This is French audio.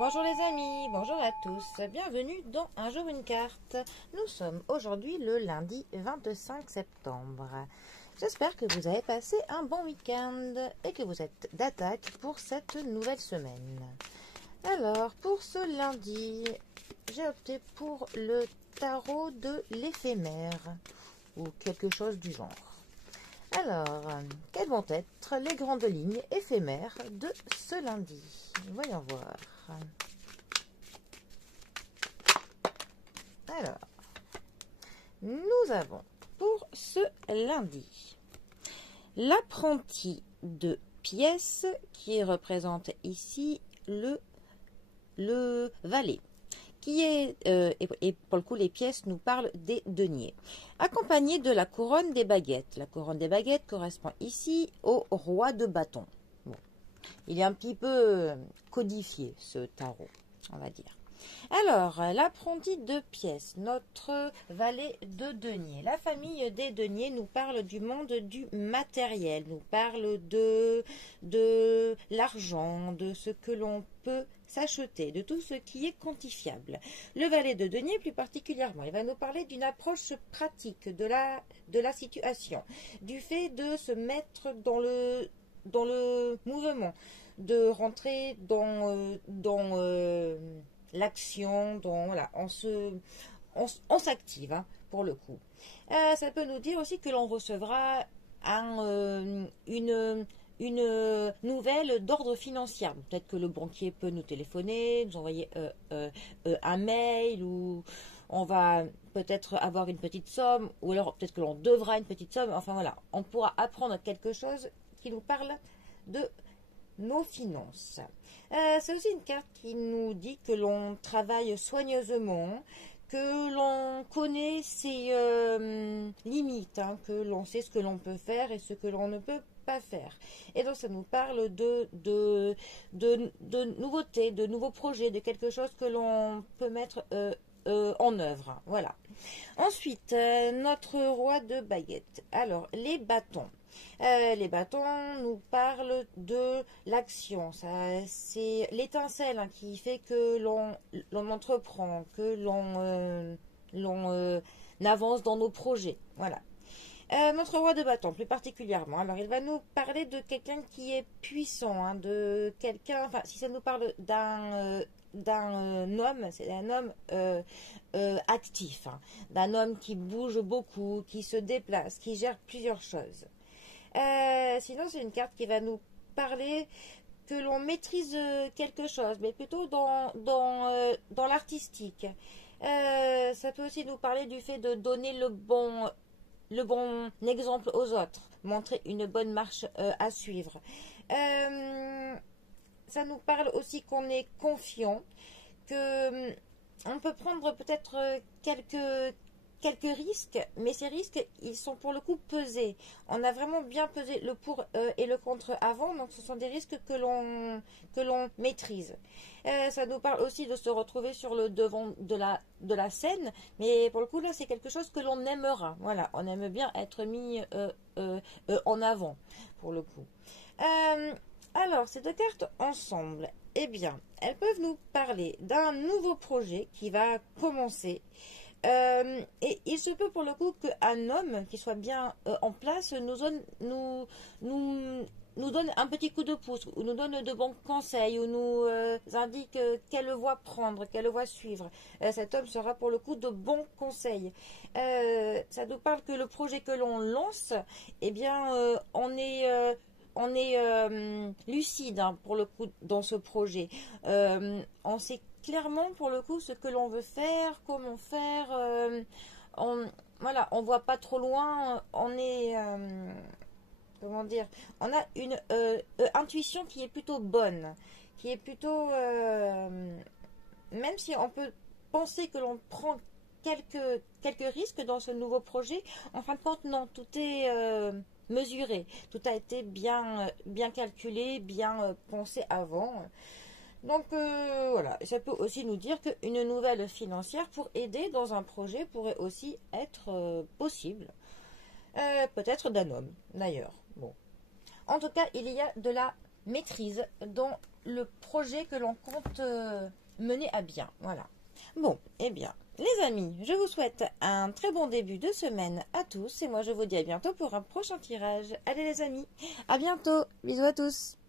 Bonjour les amis, bonjour à tous, bienvenue dans Un jour une carte. Nous sommes aujourd'hui le lundi 25 septembre. J'espère que vous avez passé un bon week-end et que vous êtes d'attaque pour cette nouvelle semaine. Alors, pour ce lundi, j'ai opté pour le tarot de l'éphémère ou quelque chose du genre. Alors, quelles vont être les grandes lignes éphémères de ce lundi? Voyons voir. Alors, nous avons pour ce lundi l'apprenti de pièces qui représente ici le valet. Qui est, et pour le coup, les pièces nous parlent des deniers, accompagné de la couronne des baguettes. La couronne des baguettes correspond ici au roi de bâton. Bon. Il est un petit peu codifié, ce tarot, on va dire. Alors, l'apprenti de pièces, notre valet de denier. La famille des deniers nous parle du monde du matériel, nous parle de l'argent, de ce que l'on peut s'acheter, de tout ce qui est quantifiable. Le valet de denier plus particulièrement, il va nous parler d'une approche pratique de la situation, du fait de se mettre dans le mouvement, de rentrer dans l'action, voilà, on s'active pour le coup. Ça peut nous dire aussi que l'on recevra une nouvelle d'ordre financier. Peut-être que le banquier peut nous téléphoner, nous envoyer un mail, ou on va peut-être avoir une petite somme, ou alors peut-être que l'on devra une petite somme. Enfin voilà, on pourra apprendre quelque chose qui nous parle de nos finances. C'est aussi une carte qui nous dit que l'on travaille soigneusement, que l'on connaît ses limites, que l'on sait ce que l'on peut faire et ce que l'on ne peut pas faire. Et donc ça nous parle de nouveautés, de nouveaux projets, de quelque chose que l'on peut mettre en œuvre. Voilà. Ensuite, notre roi de baguettes. Alors, les bâtons. Les bâtons nous parlent de l'action. C'est l'étincelle qui fait que l'on entreprend, que l'on avance dans nos projets. Voilà. Notre roi de bâton, plus particulièrement. Alors, il va nous parler de quelqu'un qui est puissant, de quelqu'un. Enfin, si ça nous parle d'un homme, c'est un homme actif, d'un homme qui bouge beaucoup, qui se déplace, qui gère plusieurs choses. Sinon, c'est une carte qui va nous parler que l'on maîtrise quelque chose, mais plutôt dans l'artistique. Ça peut aussi nous parler du fait de donner le bon exemple aux autres, montrer une bonne marche à suivre. Ça nous parle aussi qu'on est confiant, que on peut prendre peut-être quelques risques, mais ces risques, ils sont pour le coup pesés. On a vraiment bien pesé le pour et le contre avant, donc ce sont des risques que l'on maîtrise. Ça nous parle aussi de se retrouver sur le devant de la scène, mais pour le coup là, c'est quelque chose que l'on aimera. Voilà, on aime bien être mis en avant, pour le coup. Alors, ces deux cartes ensemble, eh bien, elles peuvent nous parler d'un nouveau projet qui va commencer. Et il se peut pour le coup qu'un homme qui soit bien en place nous donne un petit coup de pouce, ou nous donne de bons conseils, ou nous indique quelle voie prendre, quelle voie suivre. Cet homme sera pour le coup de bons conseils. Ça nous parle que le projet que l'on lance, eh bien, on est lucide pour le coup dans ce projet. On sait clairement pour le coup ce que l'on veut faire, comment faire. Voilà, on voit pas trop loin. On est comment dire, on a une intuition qui est plutôt bonne, qui est plutôt même si on peut penser que l'on prend quelques risques dans ce nouveau projet, en fin de compte non, tout est mesuré, tout a été bien calculé, bien pensé avant. Donc voilà, ça peut aussi nous dire qu'une nouvelle financière pour aider dans un projet pourrait aussi être possible. Peut-être d'un homme, d'ailleurs. Bon. En tout cas, il y a de la maîtrise dans le projet que l'on compte mener à bien. Voilà. Bon, eh bien, les amis, je vous souhaite un très bon début de semaine à tous et moi je vous dis à bientôt pour un prochain tirage. Allez les amis, à bientôt, bisous à tous.